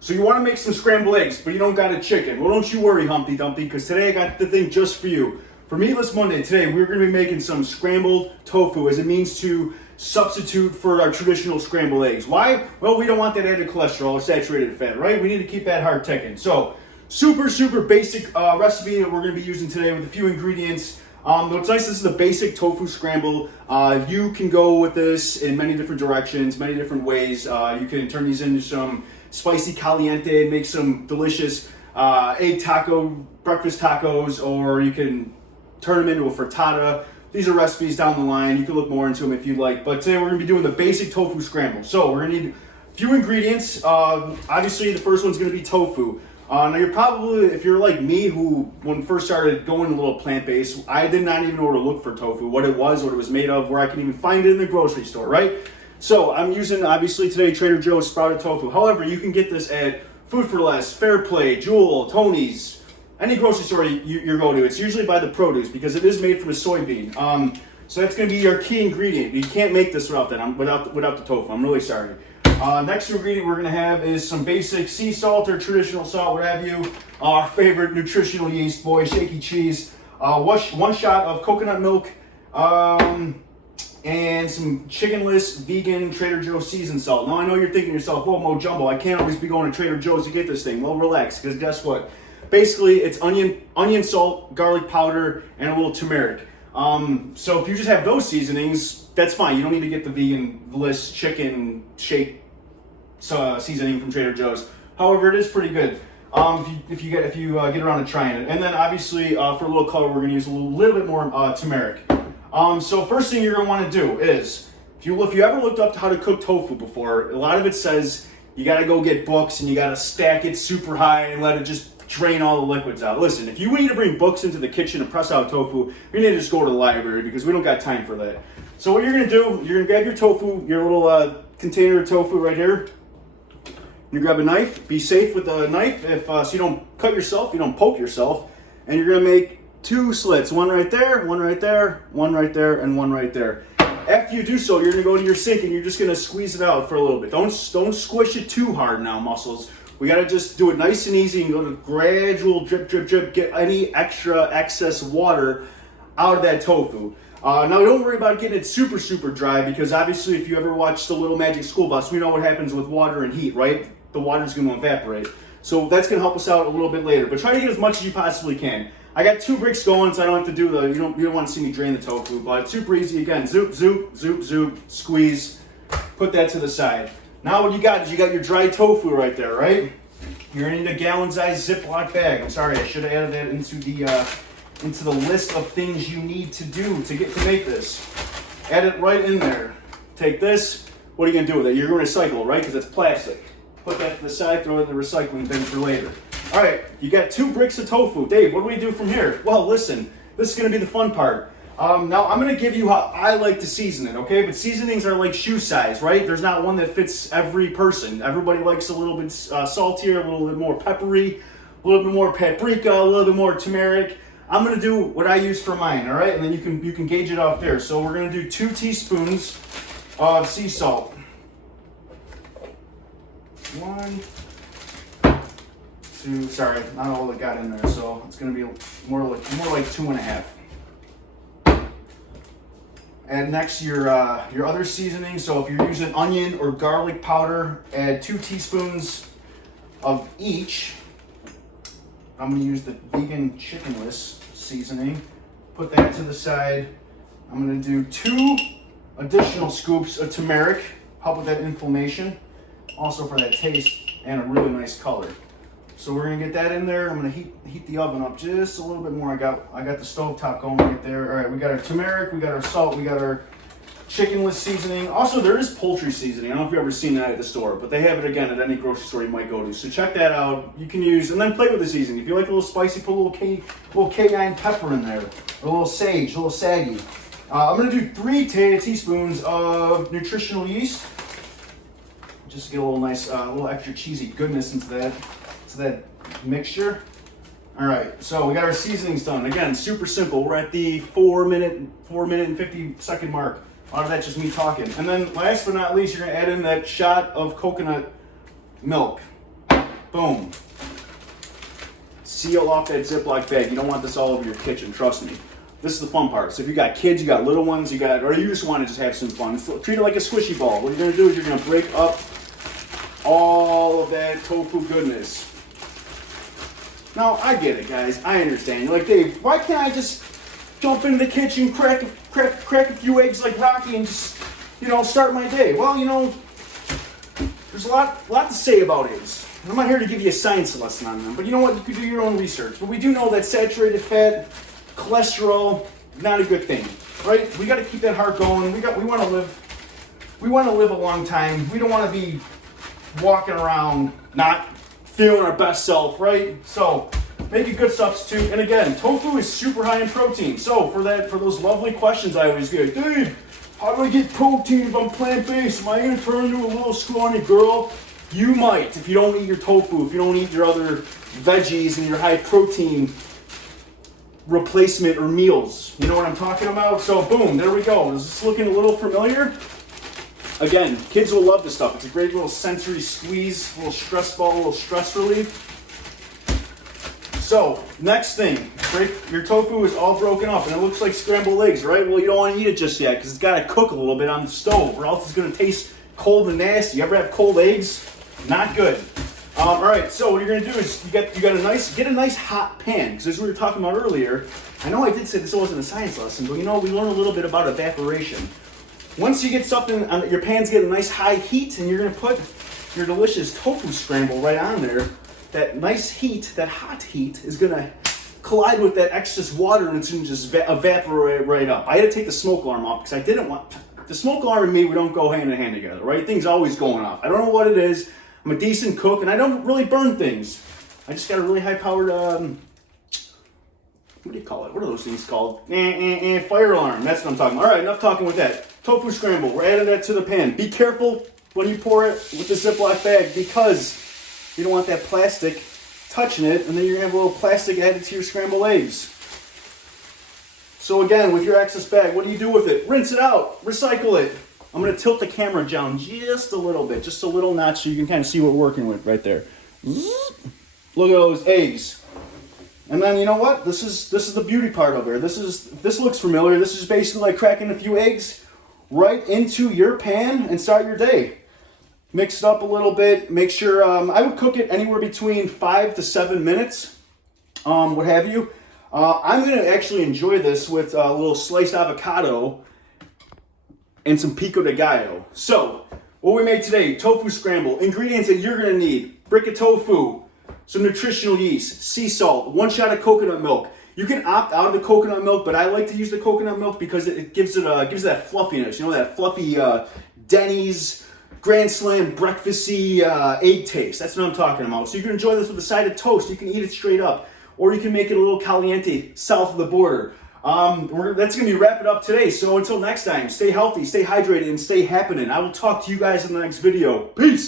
So you want to make some scrambled eggs, but you don't got a chicken. Well, don't you worry, Humpty Dumpty, because today I got the thing just for you. For Meatless Monday, today we're going to be making some scrambled tofu as a means to substitute for our traditional scrambled eggs. Why? Well, we don't want that added cholesterol or saturated fat, right? We need to keep that heart ticking. So, super basic recipe that we're going to be using today with a few ingredients. What's nice, this is a basic tofu scramble. You can go with this in many different directions, many different ways. You can turn these into some spicy caliente, make some delicious egg taco, breakfast tacos, or you can turn them into a frittata. These are recipes down the line. You can look more into them if you like. But today we're going to be doing the basic tofu scramble. So we're going to need a few ingredients. Obviously, the first one's going to be tofu. Now you're probably, if you're like me, who when first started going a little plant-based, I did not even know where to look for tofu, what it was made of, where I can even find it in the grocery store, right? So I'm using, obviously today, Trader Joe's sprouted tofu. However, you can get this at Food for Less, Fair Play, Jewel, Tony's, any grocery store you go to. It's usually by the produce because it is made from a soybean. So that's going to be your key ingredient. You can't make this without that. Without the tofu. I'm really sorry. Next ingredient we're going to have is some basic sea salt or traditional salt, what have you. Our favorite nutritional yeast, boy, shaky cheese. One shot of coconut milk. And some chickenless vegan Trader Joe's seasoned salt. Now I know you're thinking to yourself, "Whoa, Mo Jumbo, I can't always be going to Trader Joe's to get this thing." Well, relax, because guess what? Basically, it's onion salt, garlic powder, and a little turmeric. So if you just have those seasonings, that's fine. You don't need to get the vegan-less chicken shake seasoning from Trader Joe's. However, it is pretty good if you get around to trying it. And then obviously for a little color, we're going to use a little bit more turmeric. So first thing you're going to want to do is, if you ever looked up how to cook tofu before, a lot of it says you got to go get books and you got to stack it super high and let it just drain all the liquids out. Listen, if you need to bring books into the kitchen and press out tofu, you need to just go to the library because we don't got time for that. So what you're going to do, you're going to grab your tofu, your little container of tofu right here. You grab a knife. Be safe with the knife so you don't cut yourself, you don't poke yourself. And you're going to make two slits, one right there, one right there, one right there, and one right there. After you do so, you're going to go to your sink and you're just going to squeeze it out for a little bit. Don't squish it too hard now, muscles. We got to just do it nice and easy and go to gradual drip, drip, drip, get any extra excess water out of that tofu. Now, don't worry about getting it super dry because obviously if you ever watched The Little Magic School Bus, we know what happens with water and heat, right? The water's going to evaporate. So that's going to help us out a little bit later. But try to get as much as you possibly can. I got 2 bricks going, so I don't have to do you don't want to see me drain the tofu, but it's super easy. Again, zoop, zoop, zoop, zoop, squeeze, put that to the side. Now what you got is you got your dry tofu right there, right? You're gonna need a gallon-sized Ziploc bag. I'm sorry, I should have added that into the list of things you need to do to make this. Add it right in there. Take this. What are you gonna do with it? You're gonna recycle it, right? Because it's plastic. Put that to the side. Throw it in the recycling bin for later. All right, you got 2 bricks of tofu. Dave, what do we do from here? Well, listen, this is gonna be the fun part. Now, I'm going to give you how I like to season it, okay? But seasonings are like shoe size, right? There's not one that fits every person. Everybody likes a little bit saltier, a little bit more peppery, a little bit more paprika, a little bit more turmeric. I'm going to do what I use for mine, all right? And then you can gauge it off there. So we're going to do 2 teaspoons of sea salt. 1, 2, sorry, not all that got in there. So it's going to be more like 2.5. Add next your other seasoning. So if you're using onion or garlic powder, add 2 teaspoons of each. I'm going to use the vegan chickenless seasoning. Put that to the side. I'm going to do 2 additional scoops of turmeric. Help with that inflammation. Also for that taste and a really nice color. So we're gonna get that in there. I'm gonna heat the oven up just a little bit more. I got the stove top going right there. All right, we got our turmeric, we got our salt, we got our chickenless seasoning. Also, there is poultry seasoning. I don't know if you've ever seen that at the store, but they have it again at any grocery store you might go to. So check that out. You can use, and then play with the seasoning. If you like a little spicy, put a little cayenne pepper in there, or a little sage, a little saggy. I'm gonna do 3 teaspoons of nutritional yeast. Just to get a little nice, a little extra cheesy goodness into that mixture. All right, so we got our seasonings done. Again, super simple. We're at the 4 minute and 50 second mark. A lot of that just me talking. And then last but not least, you're gonna add in that shot of coconut milk. Boom. Seal off that Ziploc bag. You don't want this all over your kitchen, trust me. This is the fun part. So if you got kids, you got little ones, or you just want to just have some fun, treat it like a squishy ball. What you're going to do is you're going to break up all of that tofu goodness. Now, I get it, guys. I understand. You're like, Dave, why can't I just jump into the kitchen, crack a few eggs like Rocky and just, start my day? Well, there's a lot to say about eggs. I'm not here to give you a science lesson on them, but you know what? You could do your own research. But we do know that saturated fat, cholesterol, not a good thing, right? We got to keep that heart going. We want to live a long time. We don't want to be walking around not feeling our best self, right? So make a good substitute. And again, tofu is super high in protein. So for those lovely questions I always get, Dave, how do I get protein if I'm plant-based? Am I going to turn into a little scrawny girl? You might if you don't eat your tofu, if you don't eat your other veggies and your high protein replacement or meals. You know what I'm talking about? So boom, there we go. Is this looking a little familiar? Again, kids will love this stuff. It's a great little sensory squeeze, little stress ball, little stress relief. So, next thing, your tofu is all broken up and it looks like scrambled eggs, right? Well, you don't want to eat it just yet because it's got to cook a little bit on the stove or else it's going to taste cold and nasty. You ever have cold eggs? Not good. All right, so what you're going to do is get a nice hot pan, because as we were talking about earlier, I know I did say this wasn't a science lesson, but we learn a little bit about evaporation. Once you get something, your pan's get a nice high heat, and you're going to put your delicious tofu scramble right on there. That nice heat, that hot heat, is going to collide with that excess water, and it's going to just evaporate right up. I had to take the smoke alarm off, because I didn't want... The smoke alarm and me, we don't go hand in hand together, right? Things always going off. I don't know what it is. I'm a decent cook, and I don't really burn things. I just got a really high-powered, what do you call it? What are those things called? Fire alarm. That's what I'm talking about. All right, enough talking with that. Tofu scramble. We're adding that to the pan. Be careful when you pour it with the Ziploc bag because you don't want that plastic touching it, and then you're going to have a little plastic added to your scrambled eggs. So again, with your excess bag, what do you do with it? Rinse it out. Recycle it. I'm going to tilt the camera down just a little bit, just a little notch so you can kind of see what we're working with right there. Look at those eggs. And then you know what? This is the beauty part of it. This looks familiar. This is basically like cracking a few eggs right into your pan and start your day. Mix it up a little bit. Make sure I would cook it anywhere between 5 to 7 minutes, what have you. I'm going to actually enjoy this with a little sliced avocado and some pico de gallo. So, what we made today, tofu scramble. Ingredients that you're going to need: brick of tofu, some nutritional yeast, sea salt, 1 shot of coconut milk. You can opt out of the coconut milk, but I like to use the coconut milk because it gives it that fluffiness. That fluffy Denny's Grand Slam breakfasty egg taste. That's what I'm talking about. So you can enjoy this with a side of toast. You can eat it straight up, or you can make it a little caliente south of the border. That's going to be wrap it up today. So until next time, stay healthy, stay hydrated, and stay happening. I will talk to you guys in the next video. Peace.